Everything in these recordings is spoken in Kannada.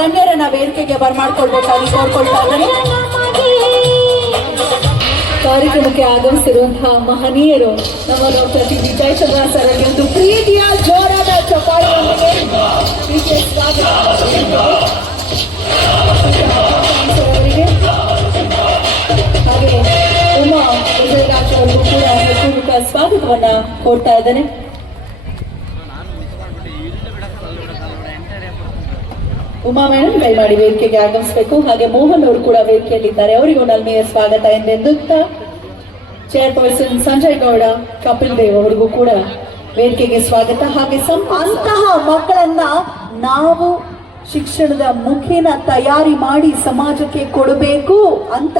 ಗಣ್ಯರನ್ನ ವೇದಿಕೆಗೆ ಬರ್ಮಾಡ್ಕೊಳ್ಬೇಕಾಗಿ ಕೋರ್ಕೊಳ್ತಾ ಇದ್ದೇನೆ. ಕಾರ್ಯಕ್ರಮಕ್ಕೆ ಆಗಮಿಸಿರುವಂತಹ ಮಹನೀಯರು, ನಮ್ಮ ಪ್ರತಿ ವಿಜಯ್ ಚಂದ್ರ ಜಯಚಂದ್ರ ಸರ್ ಅವರಿಗೆ ಒಂದು ಪ್ರೀತಿಯ ಜೋರಾದ ಚಪಾಳಿಯೊಂದಿಗೆ ಹಾಗೆ ಉಮಾ ವಿಜಯರಾಜ್ ಅವರಿಗೂ ಸ್ವಾಗತವನ್ನ ಕೊಡ್ತಾ ಇದ್ದೇನೆ. ಉಮಾ ಮೇಡಮ್ ಮಾಡಿ ವೇದಿಕೆಗೆ ಆಗಮಿಸಬೇಕು. ಹಾಗೆ ಮೋಹನ್ ಅವರು ಕೂಡ ವೇದಿಕೆಯಲ್ಲಿದ್ದಾರೆ. ಅವರಿಗೂ ನಲ್ಮೆಯ ಸ್ವಾಗತ ಎಂದೆಂದುತ್ತಾ ಚೇರ್ಪರ್ಸನ್ ಸಂಜಯ್ ಗೌಡ, ಕಪಿಲ್ ದೇವ್ ಅವರಿಗೂ ಕೂಡ ವೇದಿಕೆಗೆ ಸ್ವಾಗತ. ಹಾಗೆ ಅಂತಹ ಮಕ್ಕಳನ್ನ ನಾವು ಶಿಕ್ಷಣದ ಮುಖೇನ ತಯಾರಿ ಮಾಡಿ ಸಮಾಜಕ್ಕೆ ಕೊಡಬೇಕು ಅಂತ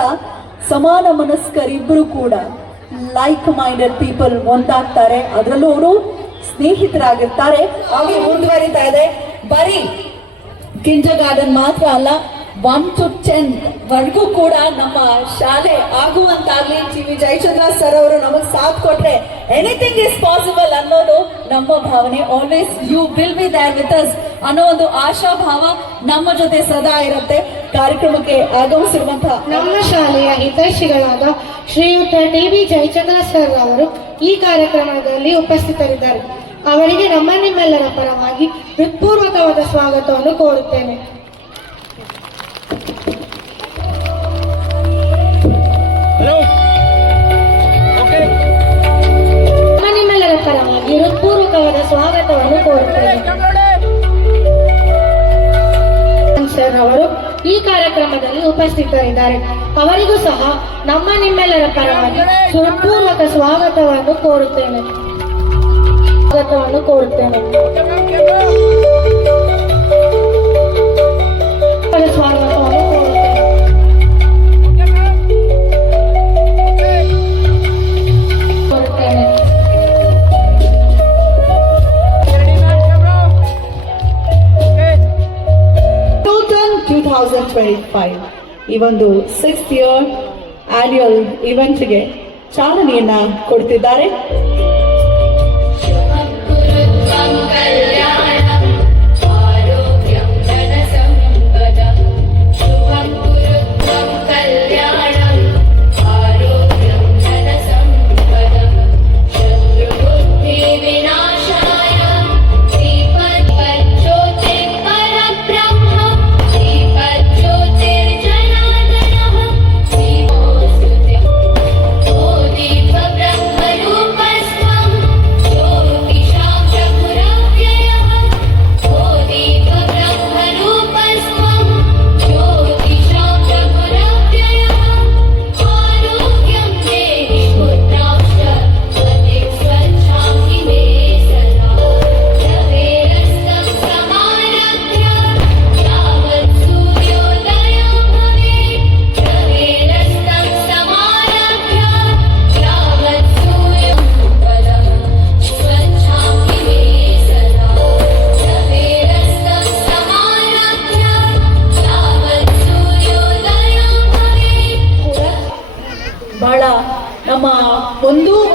ಸಮಾನ ಮನಸ್ಕರಿಬ್ಬರು ಕೂಡ ಲೈಕ್ ಮೈಂಡೆಡ್ ಪೀಪಲ್ ಒಂದಾಗ್ತಾರೆ. ಅದರಲ್ಲೂ ಅವರು ಸ್ನೇಹಿತರಾಗಿರ್ತಾರೆ. ಹಾಗೆ ಮುಂದುವರಿತಾ ಇದೆ. ಬರೀ ಕಿಂಜರ್ ಗಾರ್ಡನ್ ಮಾತ್ರ ಅಲ್ಲ ಒನ್ ಟು ಟೆನ್ ವರ್ಗೂ ಕೂಡ ನಮ್ಮ ಶಾಲೆ ಆಗುವಂತಾಗ್ಲಿ. ಟಿ ವಿ ಜಯಚಂದ್ರ ಸರ್ ಅವರು ನಮಗೆ ಸಾಥ್ ಕೊಟ್ರೆ ಎನಿಥಿಂಗ್ ಇಸ್ ಪಾಸಿಬಲ್ ಅನ್ನೋದು ನಮ್ಮ ಭಾವನೆ. Always you will be there with us ಅನ್ನೋ ಒಂದು ಆಶಾಭಾವ ನಮ್ಮ ಜೊತೆ ಸದಾ ಇರುತ್ತೆ. ಕಾರ್ಯಕ್ರಮಕ್ಕೆ ಆಗಮಿಸಿರುವಂತಹ ನಮ್ಮ ಶಾಲೆಯ ಹಿತೈಷಿಗಳಾದ ಶ್ರೀಯುತ ಟಿ ವಿ ಜಯಚಂದ್ರ ಸರ್ ಅವರು ಈ ಕಾರ್ಯಕ್ರಮದಲ್ಲಿ ಉಪಸ್ಥಿತರಿದ್ದಾರೆ. ಅವರಿಗೆ ನಮ್ಮ ನಿಮ್ಮೆಲ್ಲರ ಪರವಾಗಿ ಹೃತ್ಪೂರ್ವಕವಾದ ಸ್ವಾಗತವನ್ನು ಕೋರುತ್ತೇನೆ. ನಿಮ್ಮೆಲ್ಲರ ಪರವಾಗಿ ಹೃತ್ಪೂರ್ವಕವಾದ ಸ್ವಾಗತವನ್ನು ಕೋರುತ್ತೇನೆ. ಸರ್ ಅವರು ಈ ಕಾರ್ಯಕ್ರಮದಲ್ಲಿ ಉಪಸ್ಥಿತರಿದ್ದಾರೆ. ಅವರಿಗೂ ಸಹ ನಮ್ಮ ನಿಮ್ಮೆಲ್ಲರ ಪರವಾಗಿ ಹೃತ್ಪೂರ್ವಕ ಸ್ವಾಗತವನ್ನು ಕೋರುತ್ತೇನೆ. ಸ್ವಾಗತವನ್ನು ಕೋರುತ್ತೇನೆ. ತೌಸಂಡ್ ಟ್ವೆಂಟಿ ಫೈವ್ ಈ ಒಂದು ಸಿಕ್ಸ್ ಇಯರ್ ಆ್ಯನ್ಯುಯಲ್ ಇವೆಂಟ್ಗೆ ಚಾಲನೆಯನ್ನು ಕೊಡ್ತಿದ್ದಾರೆ.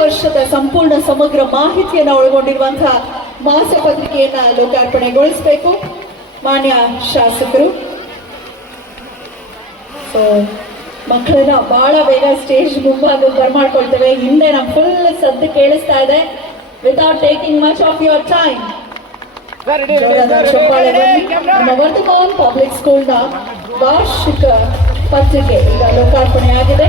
ವರ್ಷದ ಸಂಪೂರ್ಣ ಸಮಗ್ರ ಮಾಹಿತಿಯನ್ನು ಒಳಗೊಂಡಿರುವಂತಹ ಮಾಸಪತ್ರಿಕೆಯನ್ನ ಲೋಕಾರ್ಪಣೆಗೊಳಿಸಬೇಕು. ಮಾನ್ಯ ಶಾಸಕರು. ಸೊ ಮಕ್ಕಳನ್ನ ಬಹಳ ಬೇಗ ಸ್ಟೇಜ್ ಮುಂಭಾಗ ಬರ್ಮಾಡ್ಕೊಳ್ತೇವೆ ಹಿಂದೆ ನಮ್ಮ ಫುಲ್ ಸದ್ದು ಕೇಳಿಸ್ತಾ ಇದೆ. Without taking much of your time. ನಮ್ಮ ವರ್ಧಮಾನ್ ಪಬ್ಲಿಕ್ ಸ್ಕೂಲ್ನ ವಾರ್ಷಿಕ ಪತ್ರಿಕೆ ಈಗ ಲೋಕಾರ್ಪಣೆ ಆಗಿದೆ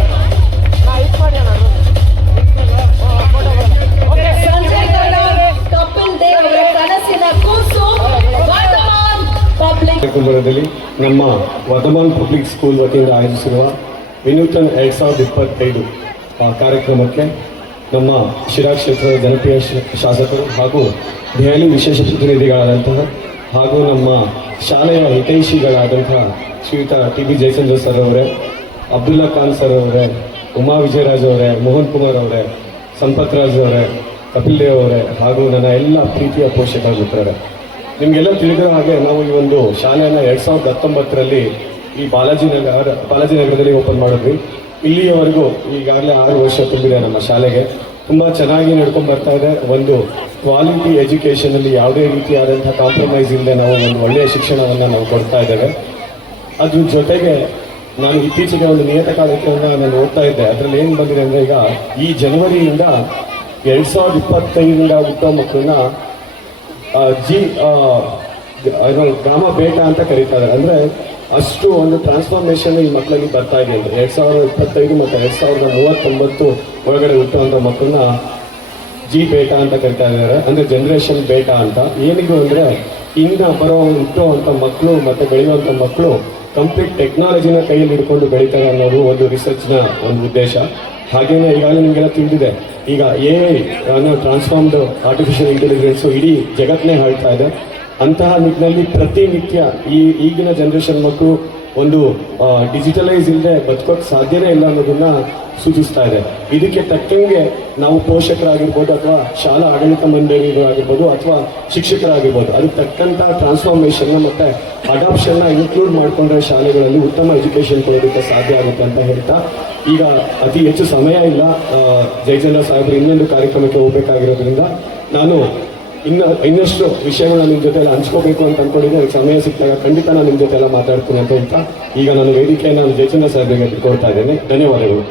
ಪಬ್ಲಿಕ್ ನಮ್ಮ ವರ್ಧಮಾನ್ ಪಬ್ಲಿಕ್ ಸ್ಕೂಲ್ ವತಿಯಿಂದ ಆಯೋಜಿಸಿರುವ ವಿನೂತನ್ ಎರಡು ಸಾವಿರದ ಇಪ್ಪತ್ತೈದು ಕಾರ್ಯಕ್ರಮಕ್ಕೆ ನಮ್ಮ ಶಿರಾ ಕ್ಷೇತ್ರದ ಜನಪ್ರಿಯ ಶಾಸಕರು ಹಾಗೂ ದೆಹಲಿ ವಿಶೇಷ ಪ್ರತಿನಿಧಿಗಳಾದಂತಹ ಹಾಗೂ ನಮ್ಮ ಶಾಲೆಯ ಹಿತೈಷಿಗಳಾದಂತಹ ಶ್ರೀಯುತ ಟಿ ಬಿ ಜಯಚಂದ್ರ ಸರ್ ಅವರೇ, ಅಬ್ದುಲ್ಲಾ ಖಾನ್ ಸರ್ ಅವರೇ, ಉಮಾ ವಿಜಯರಾಜ್ ಅವರೇ, ಮೋಹನ್ ಕುಮಾರ್ ಅವರೇ, ಸಂಪತ್ ರಾಜ್ ಅವರೇ, ಕಪಿಲ್ ದೇವ್ ಅವರೇ ಹಾಗೂ ನನ್ನ ಎಲ್ಲ ಪ್ರೀತಿಯ ಪೋಷಕರ ನಿಮಗೆಲ್ಲ ತಿಳಿದಿರೋ ಹಾಗೆ ನಾವು ಈ ಒಂದು ಶಾಲೆಯನ್ನು ಎರಡು ಸಾವಿರದ ಹತ್ತೊಂಬತ್ತರಲ್ಲಿ ಈ ಬಾಲಾಜಿ ನಗರ, ಬಾಲಾಜಿ ನಗರದಲ್ಲಿ ಓಪನ್ ಮಾಡಿದ್ವಿ. ಇಲ್ಲಿಯವರೆಗೂ ಈಗಾಗಲೇ ಆರು ವರ್ಷ ತುಂಬಿದೆ ನಮ್ಮ ಶಾಲೆಗೆ. ತುಂಬ ಚೆನ್ನಾಗಿ ನಡ್ಕೊಂಡು ಬರ್ತಾ ಇದೆ. ಒಂದು ಕ್ವಾಲಿಟಿ ಎಜುಕೇಷನಲ್ಲಿ ಯಾವುದೇ ರೀತಿಯಾದಂಥ ಕಾಂಪ್ರಮೈಸ್ ಇಲ್ಲದೆ ನಾವು ಒಂದು ಒಳ್ಳೆಯ ಶಿಕ್ಷಣವನ್ನು ನಾವು ಕೊಡ್ತಾ ಇದ್ದೇವೆ. ಅದ್ರ ಜೊತೆಗೆ ನಾನು ಇತ್ತೀಚೆಗೆ ಒಂದು ನಿಯತಕಾಲಿಕೆಯನ್ನು ನಾನು ಓದ್ತಾ ಇದ್ದೆ. ಅದರಲ್ಲಿ ಏನು ಬಂದಿದೆ ಅಂದರೆ ಈಗ ಈ ಜನವರಿಯಿಂದ ಎರಡು ಸಾವಿರದ ಇಪ್ಪತ್ತೈದರಿಂದ ಹುಟ್ಟೋ ಮಕ್ಕಳನ್ನ ಜಿ ಗ್ರಾಮ ಬೇಟ ಅಂತ ಕರೀತಾರೆ. ಅಂದರೆ ಅಷ್ಟು ಒಂದು ಟ್ರಾನ್ಸ್ಫಾರ್ಮೇಷನ್ ಈ ಮಕ್ಕಳಲ್ಲಿ ಬರ್ತಾ ಇದೆ ಅಂದ್ರೆ ಎರಡು ಸಾವಿರದ ಇಪ್ಪತ್ತೈದು ಮತ್ತು ಎರಡು ಸಾವಿರದ ಮೂವತ್ತೊಂಬತ್ತು ಒಳಗಡೆ ಹುಟ್ಟುವಂಥ ಮಕ್ಕಳನ್ನ ಜಿ ಬೇಟ ಅಂತ ಕರಿತಾ ಇದ್ದಾರೆ. ಅಂದರೆ ಜನ್ರೇಷನ್ ಬೇಟ ಅಂತ. ಏನಿದು ಅಂದರೆ ಇಂದ ಬರೋ ಹುಟ್ಟುವಂಥ ಮಕ್ಕಳು ಮತ್ತು ಬೆಳೆಯುವಂಥ ಮಕ್ಕಳು ಕಂಪ್ಲೀಟ್ ಟೆಕ್ನಾಲಜಿನ ಕೈಯಲ್ಲಿ ಹಿಡ್ಕೊಂಡು ಬೆಳೀತಾರೆ ಅನ್ನೋದು ಒಂದು ರಿಸರ್ಚ್ನ ಒಂದು ಉದ್ದೇಶ. ಹಾಗೇನೆ ಈಗಾಗಲೇ ನಿಮಗೆಲ್ಲ ತಿಳಿದಿದೆ. ಈಗ ಎ ಐ ಅನ್ನೋ ಟ್ರಾನ್ಸ್ಫಾರ್ಮ್ಡ್ ಆರ್ಟಿಫಿಷಿಯಲ್ ಇಂಟೆಲಿಜೆನ್ಸು ಇಡೀ ಜಗತ್ತನ್ನೇ ಹೇಳ್ತಾ ಇದೆ. ಅಂತಹ ನಿಟ್ಟಿನಲ್ಲಿ ಪ್ರತಿನಿತ್ಯ ಈ ಈಗಿನ ಜನ್ರೇಷನ್ ಮಕ್ಕಳು ಒಂದು ಡಿಜಿಟಲೈಸ್ ಇಲ್ಲದೆ ಬದುಕೋಕ್ ಸಾಧ್ಯನೇ ಇಲ್ಲ ಅನ್ನೋದನ್ನ ಸೂಚಿಸ್ತಾ ಇದೆ. ಇದಕ್ಕೆ ತಕ್ಕಂಗೆ ನಾವು ಪೋಷಕರಾಗಿರ್ಬೋದು ಅಥವಾ ಶಾಲಾ ಆಡಳಿತ ಮಂಡಳಿಗಳಾಗಿರ್ಬೋದು ಅಥವಾ ಶಿಕ್ಷಕರಾಗಿರ್ಬೋದು. ಅದಕ್ಕೆ ತಕ್ಕಂಥ ಟ್ರಾನ್ಸ್ಫಾರ್ಮೇಷನ್ನ ಮತ್ತೆ ಅಡಾಪ್ಷನ್ನ ಇನ್ಕ್ಲೂಡ್ ಮಾಡಿಕೊಂಡ್ರೆ ಶಾಲೆಗಳಲ್ಲಿ ಉತ್ತಮ ಎಜುಕೇಶನ್ ಕೊಡೋದಕ್ಕೆ ಸಾಧ್ಯ ಆಗುತ್ತೆ ಅಂತ ಹೇಳ್ತಾ, ಈಗ ಅತಿ ಹೆಚ್ಚು ಸಮಯ ಇಲ್ಲ. ಜಯಚಂದ್ರ ಸಾಹೇಬರು ಇನ್ನೊಂದು ಕಾರ್ಯಕ್ರಮಕ್ಕೆ ಹೋಗ್ಬೇಕಾಗಿರೋದ್ರಿಂದ ನಾನು ಇನ್ನು ಇನ್ನಷ್ಟು ವಿಷಯಗಳನ್ನ ನಿಮ್ಮ ಜೊತೆ ಎಲ್ಲ ಹಂಚ್ಕೋಬೇಕು ಅಂತ ಅನ್ಕೊಂಡಿದ್ದೆ. ಸಮಯ ಸಿಕ್ಕಾಗ ಖಂಡಿತ ನಾನು ನಿಮ್ಮ ಜೊತೆ ಎಲ್ಲ ಮಾತಾಡ್ತೀನಿ ಅಂತ ಹೇಳ್ತಾ, ಈಗ ನಾನು ವೇದಿಕೆಯನ್ನು ನಾನು ಜಯಚಂದ್ರ ಸಾಹೇಬರಿಗೆ ಕೊಡ್ತಾ ಇದ್ದೇನೆ. ಧನ್ಯವಾದಗಳು.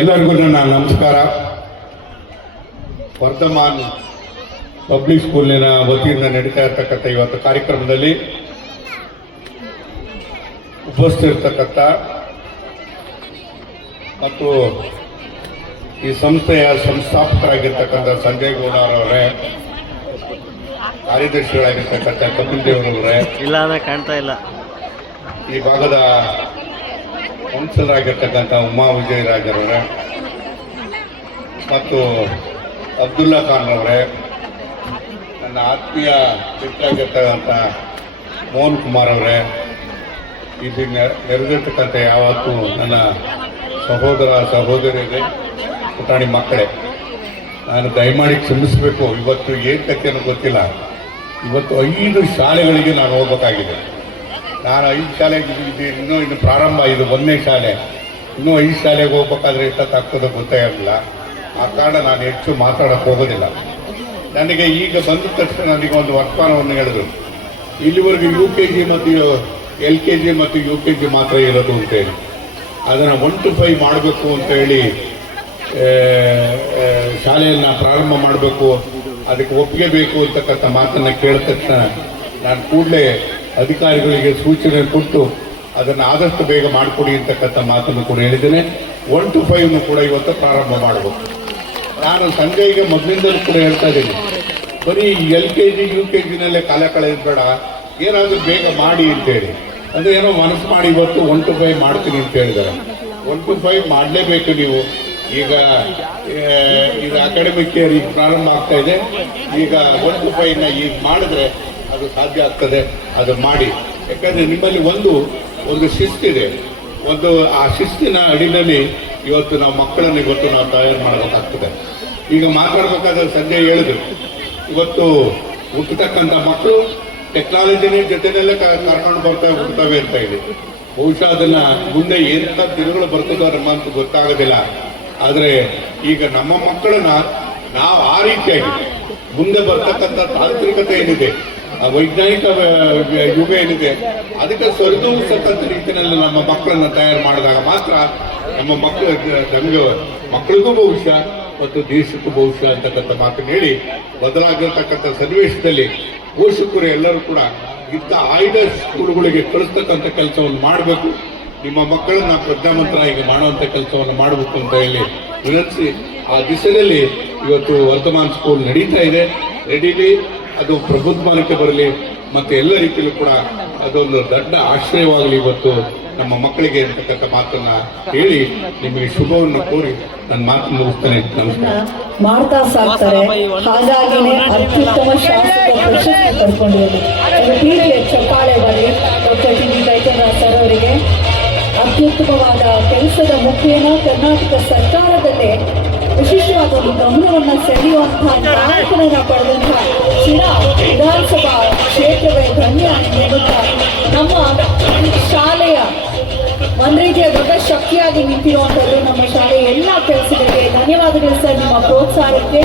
ಎಲ್ಲರಿಗೂ ನನ್ನ ನಮಸ್ಕಾರ. ವರ್ಧಮಾನ್ ಪಬ್ಲಿಕ್ ಸ್ಕೂಲಿನ ವತಿಯಿಂದ ನಡೀತಾ ಇರ್ತಕ್ಕಂಥ ಇವತ್ತು ಕಾರ್ಯಕ್ರಮದಲ್ಲಿ ಉಪಸ್ಥಿತಿರ್ತಕ್ಕಂಥ ಮತ್ತು ಈ ಸಂಸ್ಥೆಯ ಸಂಸ್ಥಾಪಕರಾಗಿರ್ತಕ್ಕಂಥ ಸಂಜಯ್ ಗೌಡರವರೇ ಕಾರ್ಯದರ್ಶಿಗಳಾಗಿರ್ತಕ್ಕಂಥ ಕಪಿಲ್ ದೇವರವರೇ ಇಲ್ಲ ಅಂದ್ರೆ ಕಾಣ್ತಾ ಇಲ್ಲ. ಈ ಭಾಗದ ಕೌನ್ಸಿಲರ್ ಆಗಿರ್ತಕ್ಕಂಥ ಉಮಾ ವಿಜಯರಾಜರವರೇ ಮತ್ತು ಅಬ್ದುಲ್ಲಾ ಖಾನ್ ಅವರೇ ನನ್ನ ಆತ್ಮೀಯ ಚಿತ್ರಾಗಿರ್ತಕ್ಕಂಥ ಮೋಹನ್ ಕುಮಾರ್ ಅವರೇ ಇಲ್ಲಿ ನೆರೆದಿರ್ತಕ್ಕಂಥ ಯಾವತ್ತೂ ನನ್ನ ಸಹೋದರ ಸಹೋದರಿಯರೇ ಪುಟಾಣಿ ಮಕ್ಕಳೇ, ನಾನು ದಯಮಾಡಿ ಕ್ಷಮಿಸಬೇಕು. ಇವತ್ತು ಏನು ಅನ್ನೋ ಗೊತ್ತಿಲ್ಲ. ಇವತ್ತು ಐದು ಶಾಲೆಗಳಿಗೆ ನಾನು ಹೋಗ್ಬೇಕಾಗಿದೆ. ನಾನು ಐದು ಶಾಲೆಗೆ ಇನ್ನೂ ಇನ್ನು ಪ್ರಾರಂಭ ಇದು ಒಂದನೇ ಶಾಲೆ. ಇನ್ನೂ ಐದು ಶಾಲೆಗೆ ಹೋಗ್ಬೇಕಾದ್ರೆ ಎಷ್ಟೊತ್ತಾಗ್ತದೋ ಗೊತ್ತೇ ಇಲ್ಲ ಆ ಕಾರಣ ನಾನು ಹೆಚ್ಚು ಮಾತಾಡಕ್ಕೆ ಹೋಗೋದಿಲ್ಲ. ನನಗೆ ಈಗ ಬಂದ ತಕ್ಷಣ ನನಗೆ ಒಂದು ವರ್ತಮಾನವನ್ನು ಹೇಳಿದ್ರು. ಇಲ್ಲಿವರೆಗೂ ಯು ಕೆ ಜಿ ಮತ್ತು ಎಲ್ ಕೆ ಜಿ ಮತ್ತು ಯು ಕೆ ಜಿ ಮಾತ್ರ ಇರೋದು ಅಂತೇಳಿ. ಅದನ್ನು ಒನ್ ಟು ಫೈವ್ ಮಾಡಬೇಕು ಅಂತ ಹೇಳಿ ಶಾಲೆಯನ್ನು ಪ್ರಾರಂಭ ಮಾಡಬೇಕು, ಅದಕ್ಕೆ ಒಪ್ಪಿಗೆ ಬೇಕು ಅಂತಕ್ಕಂಥ ಮಾತನ್ನು ಕೇಳಿದ ತಕ್ಷಣ ನಾನು ಕೂಡಲೇ ಅಧಿಕಾರಿಗಳಿಗೆ ಸೂಚನೆ ಕೊಟ್ಟು ಅದನ್ನು ಆದಷ್ಟು ಬೇಗ ಮಾಡಿಕೊಡಿ ಅಂತಕ್ಕಂಥ ಮಾತನ್ನು ಕೂಡ ಹೇಳಿದ್ದೇನೆ. ಒನ್ ಟು ಫೈವ್ನು ಕೂಡ ಇವತ್ತು ಪ್ರಾರಂಭ ಮಾಡಬೇಕು. ನಾನು ಸಂಜೆಗೆ ಮೊದಲಿಂದಲೂ ಕೂಡ ಹೇಳ್ತಾ ಇದ್ದೀನಿ. ಬರೀ L K G, U K ಜಿನಲ್ಲೇ ಕಾಲ ಕಳೆಯೋದು ಬೇಡ. ಏನಾದರೂ ಬೇಗ ಮಾಡಿ ಅಂತೇಳಿ. ಅಂದ್ರೆ ಏನೋ ಮನಸ್ಸು ಮಾಡಿ ಇವತ್ತು ಒನ್ ಟು ಫೈವ್ ಮಾಡ್ತೀನಿ ಅಂತ ಹೇಳಿದ್ದಾರೆ. ಒನ್ ಟು ಫೈವ್ ಮಾಡಲೇಬೇಕು ನೀವು. ಈಗ ಈಗ ಅಕಾಡೆಮಿಕ್ ಇಯರ್ ಈಗ ಪ್ರಾರಂಭ ಆಗ್ತಾ ಇದೆ. ಈಗ ಒಂದು ರೂಪಾಯಿನ ಈಗ ಮಾಡಿದ್ರೆ ಅದು ಸಾಧ್ಯ ಆಗ್ತದೆ, ಅದು ಮಾಡಿ. ಯಾಕಂದ್ರೆ ನಿಮ್ಮಲ್ಲಿ ಒಂದು ಒಂದು ಶಿಸ್ತಿದೆ ಒಂದು, ಆ ಶಿಸ್ತಿನ ಅಡಿನಲ್ಲಿ ಇವತ್ತು ನಾವು ಮಕ್ಕಳನ್ನು ಇವತ್ತು ನಾವು ತಯಾರು ಮಾಡಬೇಕಾಗ್ತದೆ. ಈಗ ಮಾತಾಡ್ಬೇಕಾದ್ರೆ ಸಂಜೆ ಹೇಳಿದ್ರು, ಇವತ್ತು ಹುಟ್ಟತಕ್ಕಂಥ ಮಕ್ಕಳು ಟೆಕ್ನಾಲಜಿನ ಜೊತೆನಲ್ಲೇ ಕರ್ಕೊಂಡು ಬರ್ತಾ ಹುಡ್ತವೆ ಅಂತ ಇದೆ ಬಹುಶಃ ಅದನ್ನ ಮುಂದೆ ಎಂತ ದಿನಗಳು ಬರ್ತದೋ ನಮ್ಮಂತ ಗೊತ್ತಾಗೋದಿಲ್ಲ. ಆದ್ರೆ ಈಗ ನಮ್ಮ ಮಕ್ಕಳನ್ನ ನಾವು ಆ ರೀತಿಯಾಗಿ ಮುಂದೆ ಬರ್ತಕ್ಕಂಥ ತಾಂತ್ರಿಕತೆ ಏನಿದೆ ವೈಜ್ಞಾನಿಕ ಯುಗ ಏನಿದೆ, ಅದಕ್ಕೆ ಸರಿದೂಗಿಸ್ತಕ್ಕಂಥ ರೀತಿಯಲ್ಲಿ ನಮ್ಮ ಮಕ್ಕಳನ್ನ ತಯಾರು ಮಾಡಿದಾಗ ಮಾತ್ರ ನಮ್ಮ ಮಕ್ಕಳ ನಮಗೆ ಮಕ್ಕಳಿಗೂ ಭವಿಷ್ಯ ಮತ್ತು ದೇಶಕ್ಕೂ ಭವಿಷ್ಯ ಅಂತಕ್ಕಂಥ ಮಾತನ್ನು ಹೇಳಿ ಬದಲಾಗಿರ್ತಕ್ಕಂಥ ಸನ್ನಿವೇಶದಲ್ಲಿ ಪೋಷಕರು ಎಲ್ಲರೂ ಕೂಡ ಇಂಥ ಆಯ್ದ ಸ್ಕೂಲ್ಗಳಿಗೆ ಕಳಿಸ್ತಕ್ಕಂಥ ಕೆಲಸವನ್ನು ಮಾಡಬೇಕು. ನಿಮ್ಮ ಮಕ್ಕಳನ್ನ ಪ್ರಜ್ಞಾವಂತರಾಗಿ ಮಾಡುವಂಥ ಕೆಲಸವನ್ನು ಮಾಡಬೇಕು ಅಂತ ಹೇಳಿ ವಿನಂತಿಸಿ ಆ ದಿಸೆಯಲ್ಲಿ ಇವತ್ತು ವರ್ತಮಾನ್ ಸ್ಕೂಲ್ ನಡೀತಾ ಇದೆ. ರೆಡಿಲಿ ಅದು ಪ್ರಬುದ್ಧಮಾನಕ್ಕೆ ಬರಲಿ, ಮತ್ತೆ ಎಲ್ಲ ರೀತಿಯಲ್ಲೂ ಕೂಡ ಅದೊಂದು ದೊಡ್ಡ ಆಶ್ರಯವಾಗಲಿ ಇವತ್ತು ನಮ್ಮ ಮಕ್ಕಳಿಗೆ ಅಂತಕ್ಕಂಥ ಮಾತನ್ನ ಹೇಳಿ ನಿಮಗೆ ಶುಭವನ್ನು ಕೋರಿ ನನ್ನ ಮಾತು ಮುಗಿಸ್ತೇನೆ. ಮಾಡ್ತಾ ಸಾಕ್ತಾರೆ. ಹಾಗಾಗಿ ಅತ್ಯುತ್ತಮ ಶಾಸಕ ಪ್ರಶಸ್ತಿ ಚಪ್ಪಾಳೆ ಬರಲಿ ಡಾಕ್ಟರ್ ಸರ್ ಅವರಿಗೆ. ಅತ್ಯುತ್ತಮವಾದ ಕೆಲಸದ ಮುಖೇನ ಕರ್ನಾಟಕ ಸರ್ಕಾರದಲ್ಲೇ ವಿಶೇಷವಾದ ಒಂದು ಗಮನವನ್ನು ಸೆಳೆಯುವಂತಹ ಕಾರ್ಯಕ್ರಮ ಪಡೆದಂತಹ ಶಿರಾ ವಿಧಾನಸಭಾ ಕ್ಷೇತ್ರವೇ ಧನ್ಯ ನಮ್ಮ ಶಾಲೆಯ ರೀತಿಯ ದೊಡ್ಡ ಶಕ್ತಿಯಾಗಿ ನಿಂತಿರುವಂಥದ್ದು ನಮ್ಮ ಶಾಲೆಯ ಎಲ್ಲ ಕೆಲಸಗಳಿಗೆ ಧನ್ಯವಾದಗಳು ಸರ್. ನಿಮ್ಮ ಪ್ರೋತ್ಸಾಹಕ್ಕೆ